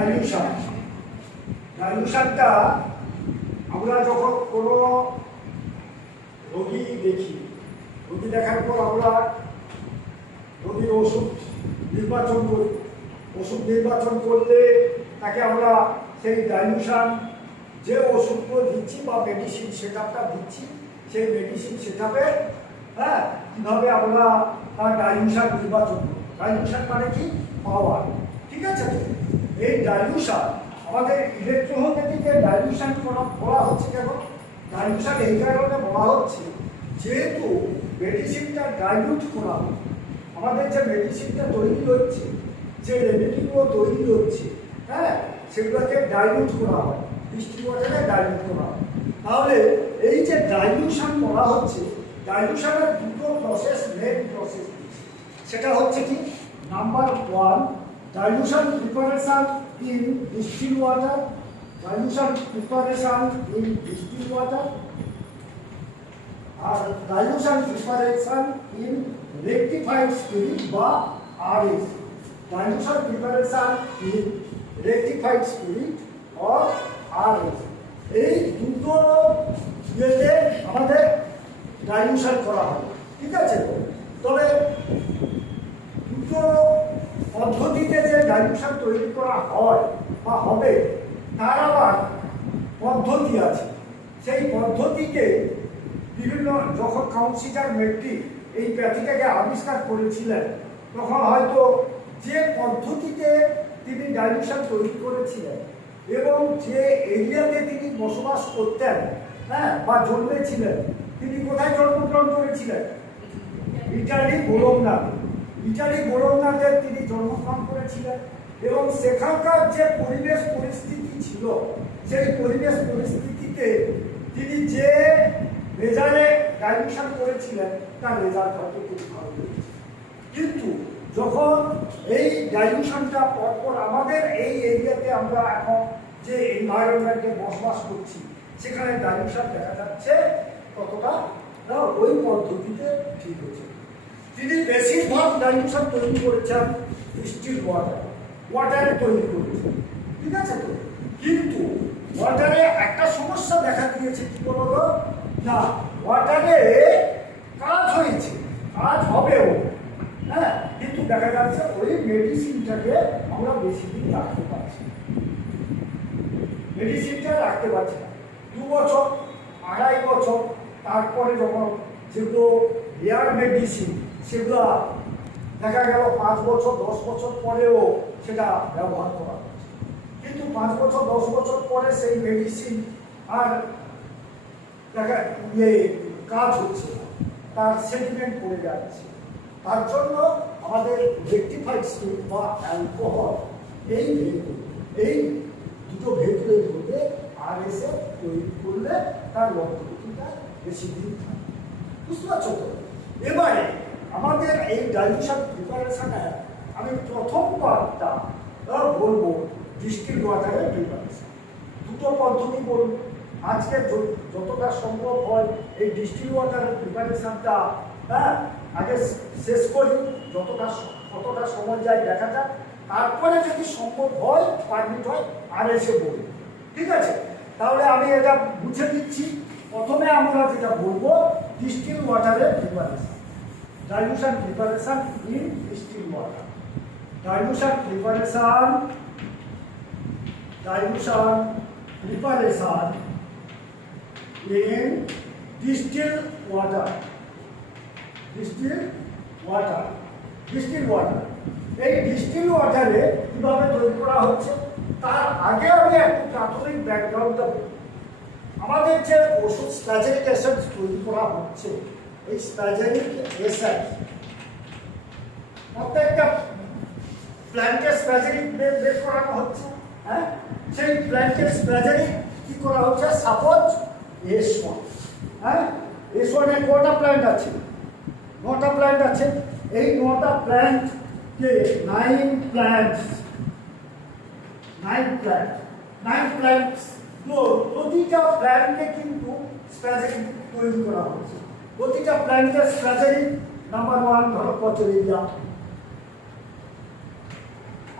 Dilution. ডাইলিউশনটা আমরা যখন কোনো রোগী দেখি, রোগী দেখার পর আমরা রোগীর ওষুধ নির্বাচন করি। ওষুধ নির্বাচন করলে তাকে আমরা সেই ডাইলিউশন যে ওষুধগুলো দিচ্ছি বা মেডিসিন সেটআপটা দিচ্ছি, সেই মেডিসিন সেটআপে কীভাবে আমরা তার ডাইলিউশন নির্বাচন করি। ডাইলিউশন মানে কি? পাওয়ার। ঠিক আছে? এই ডাইলিউশন আমাদের ইলেকট্রোহোমিওপ্যাথিতে ডাইলিউশন বলা হচ্ছে কেন? ডাইলিউশন এই কারণে বলা হচ্ছে যেহেতু মেডিসিনটা ডাইলিউট করা হয়, আমাদের যে মেডিসিনটা তৈরি হচ্ছে, যে রেমেডিগুলো তৈরি হচ্ছে, সেগুলোকে ডাইলিউট করা হয়, বৃষ্টি ওয়াটারে ডাইলিউট করা হয়। তাহলে এই যে ডাইলিউশন করা হচ্ছে, ডাইলিউশনের দুটো প্রসেস, মেন প্রসেস, সেটা হচ্ছে কি? Number one, dilution preparation in distilled water, dilution preparation in distilled water, or dilution preparation in rectified spirit বা RS, dilution preparation in rectified spirit or RS, এই দুটো ইয়েতে আমাদের ডাইলিউশন করা হয়। ঠিক আছে? তবে দুটো পদ্ধতিতে যে ডাইলিউশন তৈরি করা হয় বা হবে, তার আবার পদ্ধতি আছে। সেই পদ্ধতিকে বিভিন্ন, যখন কাউন্সিলর মেট্রিক এই প্যাথিটাকে আবিষ্কার করেছিলেন, তখন হয়তো যে পদ্ধতিতে তিনি ডাইলিউশন তৈরি করেছিলেন এবং যে এরিয়াতে তিনি বসবাস করতেন, বা জন্মেছিলেন, তিনি কোথায় জন্মগ্রহণ করেছিলেন? ইটালি বোলোগনাতে। ইটালি বোলোগনাতে তিনি জন্মগ্রহণ করেছিলেন এবং সেখানকার যে পরিবেশ পরিস্থিতি ছিল, সেই পরিবেশ পরিস্থিতিতে তিনি যে রেজাল্টে ডাইলিউশন করেছিলেন তার রেজাল্ট হয়তো খুব ভালো হয়েছে। কিন্তু যখন এই ডাইলিউশনটা পরপর আমাদের এই এরিয়াতে আমরা এখন যে এনভায়রনমেন্টে বসবাস করছি, সেখানে ডাইলিউশন দেখা যাচ্ছে ততটা ওই পদ্ধতিতে ঠিক হয়েছে। তিনি বেশিরভাগ ডাইলিউশন তৈরি করেছেন ডিস্টিলড ওয়াটারে তৈরি করেছেন। ঠিক আছে তো? কিন্তু ওয়াটারে একটা সমস্যা দেখা দিয়েছে, কি বলবো না, ওয়াটারে কাজ হয়েছে, কাজ হবেও, কিন্তু দেখা যাচ্ছে ওই মেডিসিনটাকে আমরা বেশি দিন রাখতে পারছি, মেডিসিনটা রাখতে পারছি না। 2 বছর, 2.5 বছর, তারপরে যখন যেগুলো রেয়ার মেডিসিন, সেগুলো দেখা গেল 5 বছর 10 বছর পরেও সেটা ব্যবহার করা হচ্ছে। কিন্তু 5 বছর 10 বছর পরে সেই মেডিসিন আর দেখা কাজ হচ্ছে না, তার সেডিমেন্ট পড়ে যাচ্ছে। তার জন্য আমাদের রেকটিফাইড স্পিরিট বা অ্যালকোহল, এই দুটো ভেতরের মধ্যে RS তৈরি করলে তার লক্ষ্যটা বেশি দিন থাকে। বুঝতে পারছো তো? এবারে আমাদের এই ডাইলিউশন প্রিপারেশনে আমি প্রথম পার্টটা বলবো ডিস্টিলড ওয়াটারের প্রিপারেশন। দুটো পদ্ধতি বলবো। আজকে যতটা সম্ভব হয় এই ডিস্টিলড ওয়াটারের প্রিপারেশনটা আগে শেষ করি, কতটা সময় যায় দেখা যাক, তারপরে যদি সম্ভব হয়, পারমিট হয়, RS বলবো। ঠিক আছে? তাহলে আমি এটা বুঝে দিচ্ছি। প্রথমে আমরা যেটা বলবো ডিস্টিলড ওয়াটারের preparation, dilution preparation in distilled water, dilution preparation in distilled water, এই ডিস্টিলড ওয়াটারে কিভাবে তৈরি করা হচ্ছে তার আগে আমি একটু প্রাথমিক ব্যাকগ্রাউন্ডটা বলি। আমাদের যে ওষুধ স্ট্যাজেরিক অ্যাসিড তৈরি করা হচ্ছে, এই স্ট্যাজেরিক অ্যাসিড প্রত্যেকটা প্ল্যান্টের স্ট্যাজেরিক বের করানো হচ্ছে। সেই প্ল্যান্টের স্ট্যাজেরিক কি করা হচ্ছে? সাপোজ S1, S1 এর কটা প্ল্যান্ট আছে? 9টা প্ল্যান্ট আছে। এই 9টা প্ল্যান্টকে 9 প্ল্যান্টস প্রতিটা প্ল্যান্টে কিন্তু স্ট্যাজেরিক তৈরি করা হচ্ছে। প্রতিটা প্ল্যান্টের স্ট্যাজেরিক নাম্বার 1 ধরো পচেরিয়া,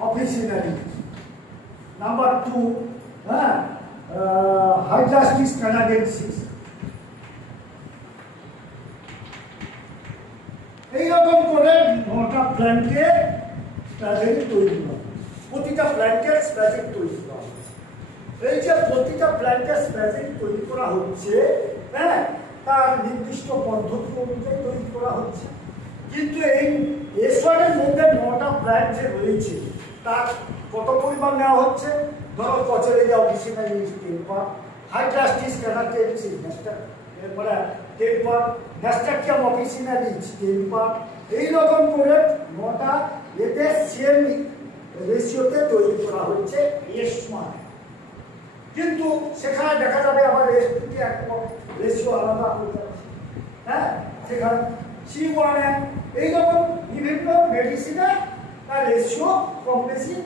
অফিসিনারি, নাম্বার 2, হ্যাঁ, হাইড্রাস্টিস কানাডেন্সিস। এইরকম করে 9টা প্ল্যান্টে স্প্যাজেন তৈরি হয়, প্রতিটা প্ল্যান্টের স্প্যাজেন তৈরি করা হচ্ছে। এই যে প্রতিটা প্ল্যান্টের স্প্যাজেন তৈরি করা হচ্ছে, হ্যাঁ, তার নির্দিষ্ট পদ্ধতি অনুযায়ী তৈরি করা হচ্ছে। কিন্তু এই এসওয়ানের মধ্যে 9টা প্ল্যান্ট যে রয়েছে তার কত পরিমাণ নেওয়া হচ্ছে? ধরো কচেরিয়া অফিসিনাল টেম্পার, হাইড্রাস্টিস কানাডেন্সিস মানে টেম্পার, ন্যাস্টাকিয়াম অফিসিনালিস টেম্পার, এইরকম করে 9টা এতে সেম রেশিওতে তৈরি করা হচ্ছে এস1। কিন্তু সেখানে দেখা যাবে আবার এস2 একদম রেশিও আলাদা হয়ে যাচ্ছে, হ্যাঁ, সেখানে C1 এইরকম বিভিন্ন মেডিসিনে তার রেশিও কম বেশি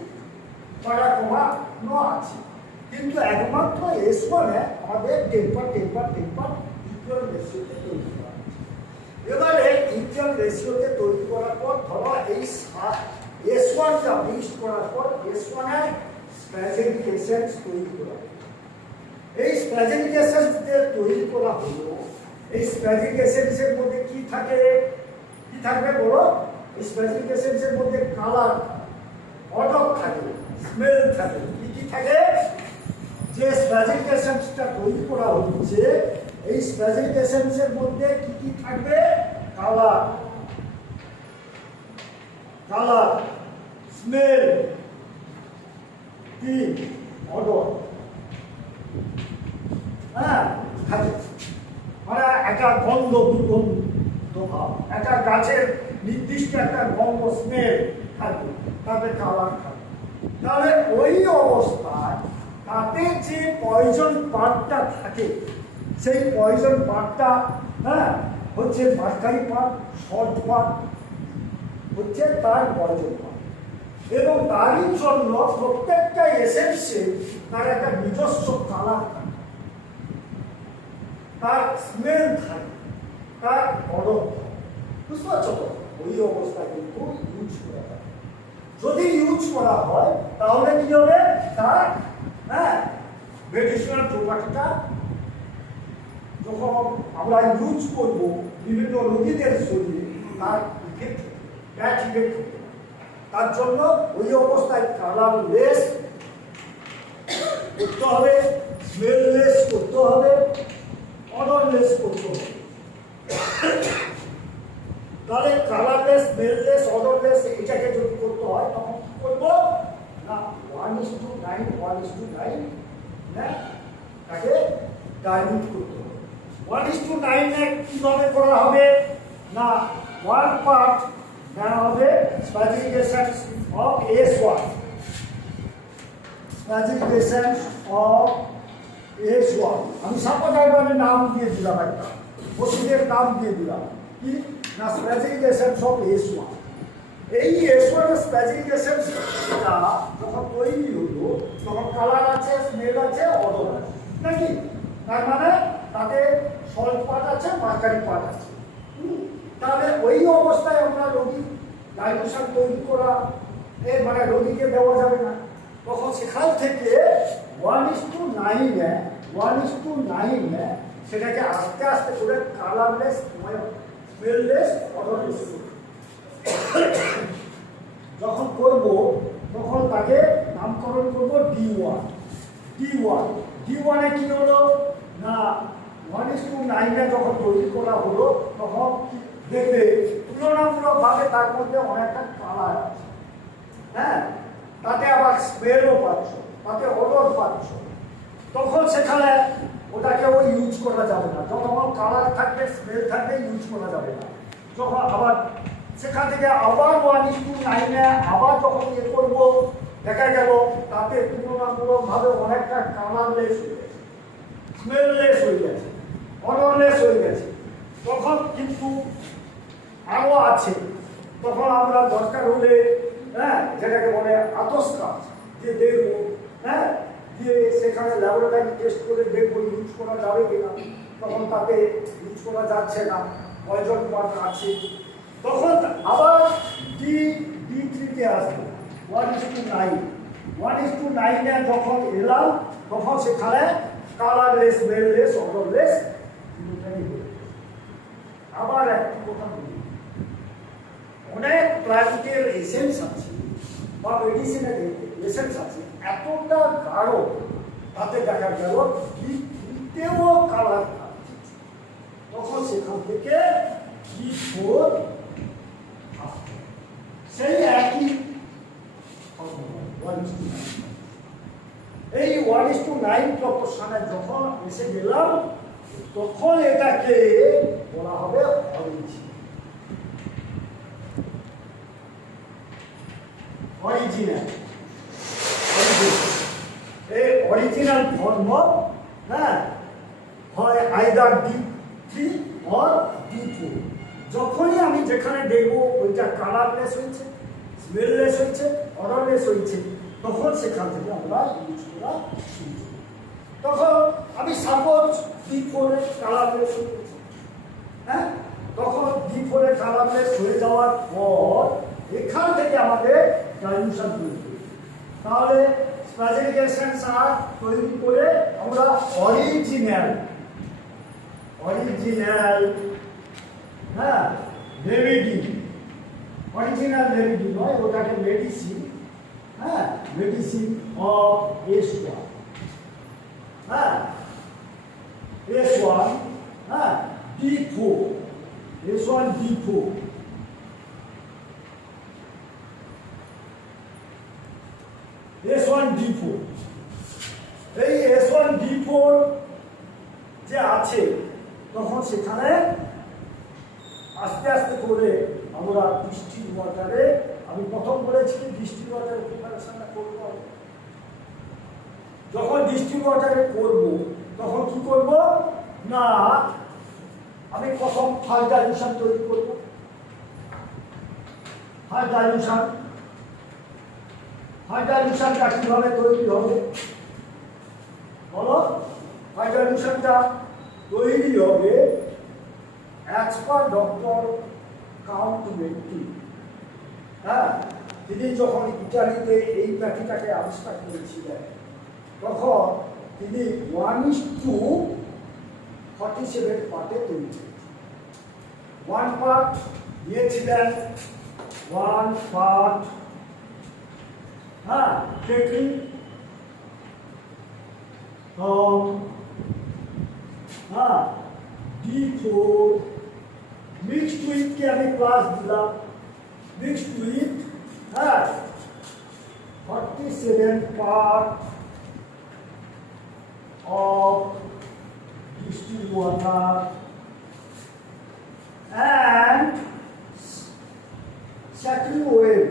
বাড়া কমানো আছে। কিন্তু একমাত্র এস1 আমাদের টেম্পার ইকুয়াল রেশিওতে তৈরি করা হচ্ছে। এবারে ইকুয়াল রেশিওতে তৈরি করার পর ধরো এই এস1 টা মিক্সড করার পর এস1 এর স্প্যাজেনিক এসেন্স তৈরি করা হলো। এই স্প্যাজেনিক এসেন্স দিয়ে তৈরি করা হলো। এই স্প্যাজেনিক এসেন্সের মধ্যে কি থাকে? কি থাকবে বলো? এই স্প্যাজেনিক এসেন্সের মধ্যে কালার, অডর থাকে, স্মেল থাকে। কি থাকে? যে স্প্যাজেনিক এসেন্সটা তৈরি করা হচ্ছে এই স্প্যাজেনিক এসেন্সের মধ্যে কি থাকবে? কালার, স্মেল, কি অডর, হ্যাঁ, থাকে। মানে একটা গন্ধ, দুর্গন্ধ ভাব, একটা গাছের নির্দিষ্ট একটা গন্ধ, স্মেল থাকবে, তাতে কালার থাকবে। তাহলে ওই অবস্থায় তাতে যে পয়জন পার্টটা থাকে সেই পয়জন পার্টটা, হ্যাঁ, হচ্ছে মার্কারি পার্ট, সল্ট পার্ট হচ্ছে তার পয়জন পার্ট। এবং তারই জন্য প্রত্যেকটা এসেন্সে তার একটা নিজস্ব কালার থাকে, তার স্মেল থাকে, তার অডর থাকে। বুঝতে পারছো তো? ওই অবস্থায় কিন্তু ইউজ করা হয়। যদি ইউজ করা হয় তাহলে কি হবে? তার, হ্যাঁ, মেডিসিনাল প্রপার্টিটা যখন আমরা ইউজ করব বিভিন্ন রোগীদের শরীরে তার ইফেক্ট, ব্যাড ইফেক্ট হবে। তার জন্য ওই অবস্থায় কালারলেস করতে হবে, স্মেললেস করতে হবে, অডরলেস করতে হবে। তাহলে কালারলেস, স্মেললেস, অডরলেস এটাকে যদি করতে হয় তখন কি করবো না 1:9 তাকে ডাইলিউট করতে হবে। 1:9 কিভাবে করা হবে না 1 পার্ট নেওয়া হবে spagyric essence of S1, spagyric essence of S1। আমি সাপোজাইভারের নাম দিয়ে দিলাম, একটা ওষুধের নাম দিয়ে দিলাম কি না স্প্যাজেনিক এসেন্স অফ S1। এই S1 এর স্প্যাজেনিক এসেন্সটা যখন তৈরি হলো তখন কালার আছে, স্মেল আছে, অডর আছে, নাকি? তার মানে তাতে সল্ট পার্ট আছে, মার্কারি পার্ট আছে। তাহলে ওই অবস্থায় আমরা রোগী ডাইলুশন তৈরি করা মানে রোগীকে দেওয়া যাবে না। তখন সেখান থেকে 1:9 সেটাকে আস্তে আস্তে করে কালারলেস, স্মেললেস, অডরলেস যখন করব তখন তাকে নামকরণ করব D1। D1 কি হলো না 1:9 যখন তৈরি করা হলো তখন দেখবে তুলনামূলকভাবে তার মধ্যে অনেকটা কালার আছে, হ্যাঁ, তাতে আবার স্মেলও পাচ্ছ, তাতে অডর পাচ্ছ। তখন সেখানে ওটাকে ওই ইউজ করা যাবে না। যখন কালার থাকবে, স্মেল থাকবে, ইউজ করা যাবে না। যখন আবার সেখান থেকে আবার 1:9 আবার যখন ইয়ে করবো দেখা গেল তাতে তুলনামূলকভাবে অনেকটা কালারলেস হয়ে গেছে, স্মেললেস হয়ে গেছে, অডরলেস হয়ে গেছে। তখন কিন্তু আরও আছে, তখন আমরা দরকার হলে, হ্যাঁ, যেটাকে বলে আতস্কাচ দিয়ে দেখবো, হ্যাঁ, দিয়ে সেখানে ল্যাবরেটরি টেস্ট করে দেখবো ইউজ করা যাবে কিনা। তখন তাতে ইউজ করা যাচ্ছে না, পয়জন পার্ট আছে। তখন আবার D3 আসবে 1:9। 1:9 যখন এলাম তখন সেখানে কালারলেস, স্মেললেস, অডরলেস দুটোটাই হয়ে গেছে। আবার একটি কথা বলি, অনেক প্লান্টের এসেন্স আছে বা মেডিসিনের এসেন্স আছে এতটা গাঢ়, তাতে দেখা গেল দিতেও কালার থাকছে, তখন সেখান থেকে কি ফোর সেই একই এই 1:9 প্রপোর্শনে যখন এসে গেলাম তখন এটাকে বলা হবে অরিজিনাল। এই অরিজিনাল ফর্ম, হ্যাঁ, হয় আইদার D3 অর D4। যখনই আমি যেখানে দেখবো ওইটা কালারলেস হয়েছে, স্মেললেস হয়েছে, অডরলেস হয়েছে, তখন সেখান থেকে আমরা ইউজ করা শুরু করি। তখন আমি সাপোজ D4 কালারলেস হয়েছে, হ্যাঁ, তখন D4 কালারলেস হয়ে যাওয়ার পর এখান থেকে আমাদের ডাইলুশন তৈরি করি। তাহলে স্প্যাজেটিক এসেন্স আর তৈরি করে আমরা অরিজিনাল, হ্যাঁ, রেমেডি, অরিজিনাল রেমেডি নয়, ওটাকে মেডিসিন, হ্যাঁ, মেডিসিন অফ S1, হ্যাঁ, S1, হ্যাঁ, D4, S1 D4, S1 D4। এই S1 D4 যে আছে তখন সেখানে আস্তে আস্তে করে আমরা ডিস্টিল ওয়াটারে, আমি প্রথম বলেছি ডিস্টিল ওয়াটারে প্রিপারেশনটা করব। যখন ডিস্টিল ওয়াটারে করব তখন কি করব না, আমি প্রথম ফার্স্ট ডাইলুশন তৈরি করব। ফার্স্ট ডাইলুশনটা কিভাবে তৈরি হবে বলো? ফার্স্ট ডাইলুশনটা তৈরি হবে as per doctor count mentee. হ্যাঁ, তিনি যখন ইটালিতে এই প্যাটিটাকে আবিষ্কার করেছিলেন তখন তিনি 1:47 পার্টে তৈরি করেছিলেন। 1 পার্ট দিয়েছিলেন, 1 পার্ট, হ্যাঁ, taking from, হ্যাঁ, D4 মিক্সড উইথ কে আমি ক্লাস দিলাম, মিক্সড উইথ, হ্যাঁ, 47 part of distilled water and settling oil.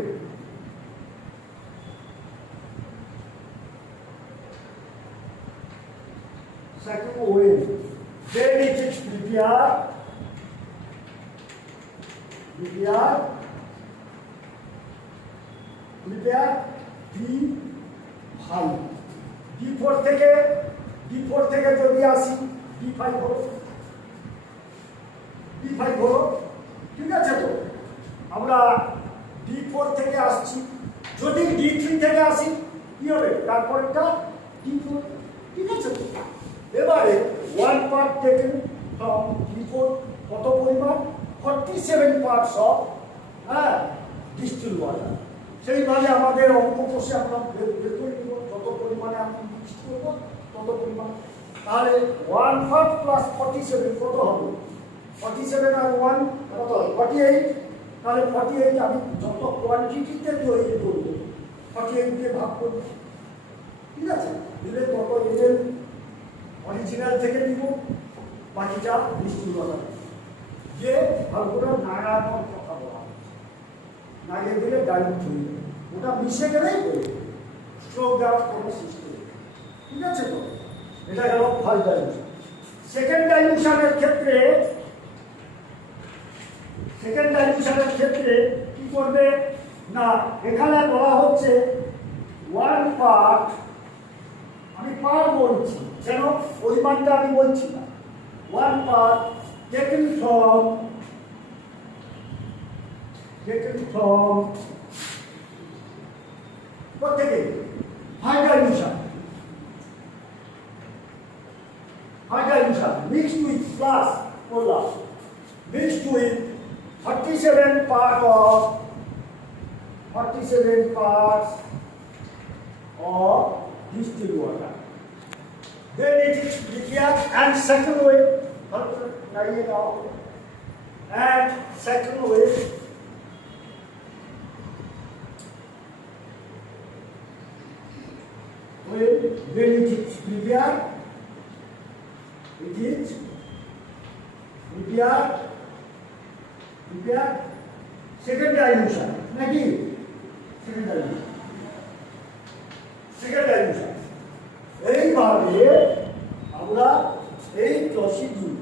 Then it is prepared D5 থেকে যদি আসি D5 হলো, ঠিক আছে? তো আমরা D4 থেকে আসছি, যদি D3 থেকে আসি কি হবে? তারপরটা D4, ঠিক আছে? তো এবারে 1 পার্ট টেকেন ফ্রম D4 কত পরিমাণ? 47 পার্টস অফ, হ্যাঁ, ডিস্টিল ওয়াটার। সেইভাবে আমাদের অঙ্ক কষে আমরা বের করে নিব, যত পরিমাণে আমি মিক্স করবো তত পরিমাণ। তাহলে 1 পার্ট প্লাস 47 কত হবে? 47 আর 1 কত? 48। তাহলে 48 আমি যত কোয়ান্টিটিতে তৈরি করবো 48 দিয়ে ভাগ করবো, ঠিক আছে? দিলে তত এল অরিজিনাল থেকে নিব, বাকিটা ডিস্টিল ওয়াটার যে ভালো করে নাড়ানোর কথা বলা হচ্ছে। নাড়িয়ে দিলে ডাইলুট হয়ে যাবে, ওটা মিশে গেলেই বলবে স্ট্রোক দেওয়ার কোনো সিস্টেম, ঠিক আছে? তো এটা গেল ফার্স্ট ডাইলুশন। সেকেন্ড ডাইলুশনের ক্ষেত্রে কি করবে না, এখানে বলা হচ্ছে 1 পার্ট, আমি পার্ট বলছি যেন পরিমাণটা আমি বলছি না, 1 পার্ট taken from প্রত্যেকে dilution. High dilution mixed with plus polar mixed with 47 parts of distilled water. Then it is prepared and second way, and second way when it is prepared, second dilution, second dilution. এইভাবে আমরা এই procedure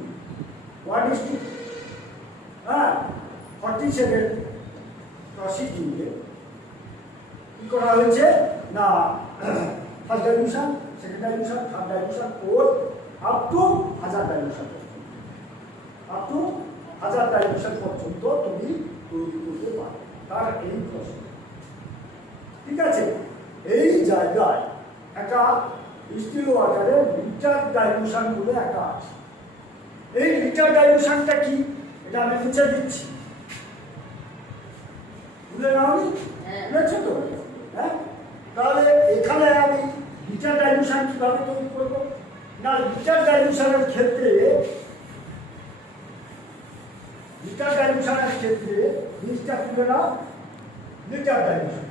1:47 প্রসিডিউরে কি করা হয়েছে না first dilution, second dilution, third dilution, fourth up to 1000 dilution, up to 1000 dilution পর্যন্ত তুমি তৈরি করতে পারো। তার এই প্রশ্ন, ঠিক আছে। এই জায়গায় একটা ডিস্টিল ওয়াটারের লিটার ডাইলুশন বলে একটা আছে। এই লিটার ডাইলুশনটা কি, এটা আমি মুছে দিচ্ছি, বুঝলে না? আমি বুঝেছো তো? হ্যাঁ, তাহলে এখানে আমি লিটার ডাইলুশন কিভাবে তৈরি করবো না, লিটার ডাইলুশনের ক্ষেত্রে জিনিসটা তুলে নাও। লিটার ডাইলুশন,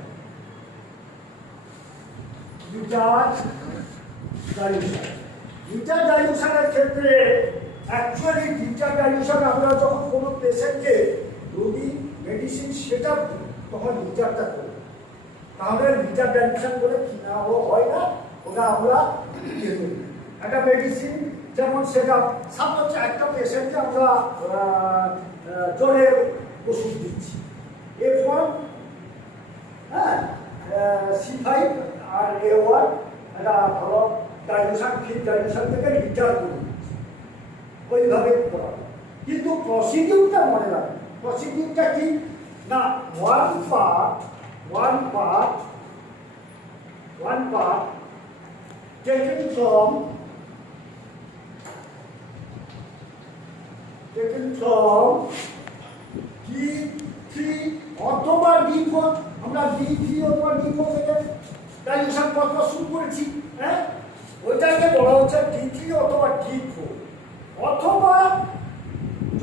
লিটার ডাইলুশনের ক্ষেত্রে অ্যাকচুয়ালি লিটার ডাইলুশন আমরা যখন কোনো পেশেন্টকে রোগী মেডিসিন সেটা তখন লিটারটা করি, তাহলে লিটার ডাইলুশন বলে কিনা হয় না, ওটা আমরা একটা মেডিসিন যেমন সেটা সাপোজ একটা পেশেন্টকে আমরা জ্বরের ওষুধ দিচ্ছি F1, হ্যাঁ, C5 আর A1, একটা ভালো ডাইলুশন, ফিট ডাইলুশন থেকে লিটার করে দিচ্ছি, ওইভাবে করা। কিন্তু প্রসিডিউরটা মনে রাখবে। প্রসিডিউরটা কি না, one part taken from D3 অথবা D4, আমরা D3 অথবা D4 থেকে ডাইলুশন পদ্ধতি শুরু করেছি, হ্যাঁ, ওইটাকে বলা হচ্ছে D3 অথবা D4। অথবা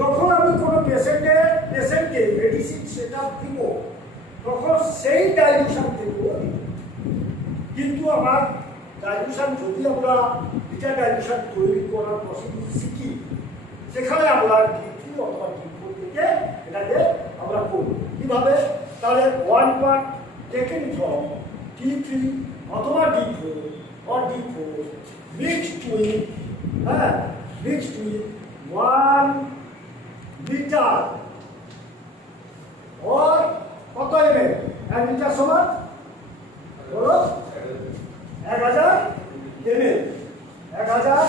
যখন আমি কোনো পেশেন্টকে মেডিসিন সেটা দিব তখন সেই ডাইলুশন দেব। কিন্তু আমার ডাইলুশন যদি আমরা লিটার ডাইলুশন তৈরি করার প্রসিডিউর শিখি, সেখানে আমরা D3 অথবা D4 থেকে এটাকে আমরা করব। কিভাবে? তাহলে one part taken from D3 অথবা D4 or D4 mixed with 1 liter or কত ml? 1 লিটার সমান বলো 1000 ml, 1000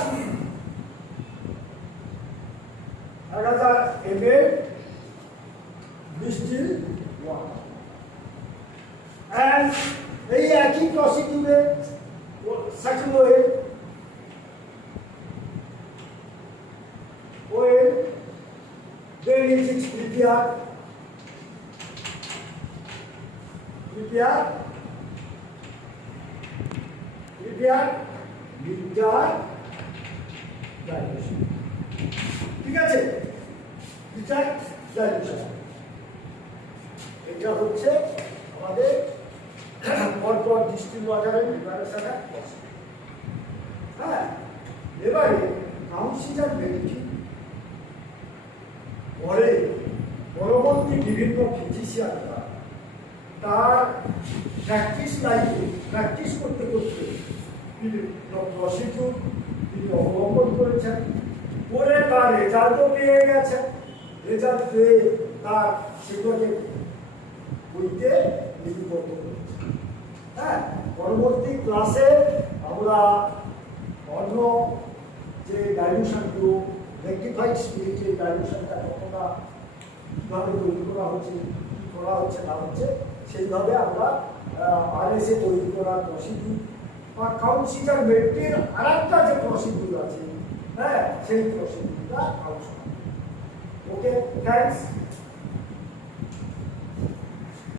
ml distilled water, and এই একই প্রসিডিউরে second oil then it is prepared litre dilution, ঠিক আছে। লিটার ডাইলুশন এটা হচ্ছে আমাদের পরপর ডিস্টিল ওয়াটারের প্রিপারেশনের প্রসেস। হ্যাঁ, এবারে কাউন্সিলার বেনিফিট পরে পরবর্তী বিভিন্ন ফিজিশিয়ানরা তার প্র্যাকটিস লাইফে প্র্যাকটিস করতে করতে প্রসিডিউর তিনি অবলম্বন করেছেন, করে তার রেজাল্টও পেয়ে গেছেন। রেজাল্ট পেয়ে তার সেগুলোকে বইতে লিপিবদ্ধ করেছে। হ্যাঁ, পরবর্তী ক্লাসে আমরা অন্য যে ডাইলুশনগুলো, রেকটিফাইড স্পিরিটের ডাইলুশনটা কতটা কীভাবে তৈরি করা হচ্ছে, কী করা হচ্ছে না হচ্ছে, সেইভাবে আমরা আরএসএ তৈরি করার প্রসিডিউর বা কাউন্সিলমেন্টের আরেকটা যে প্রসিডিউর আছে, হ্যাঁ, সেই প্রসিডিউরটা আলোচনা। ওকে, থ্যাঙ্কস।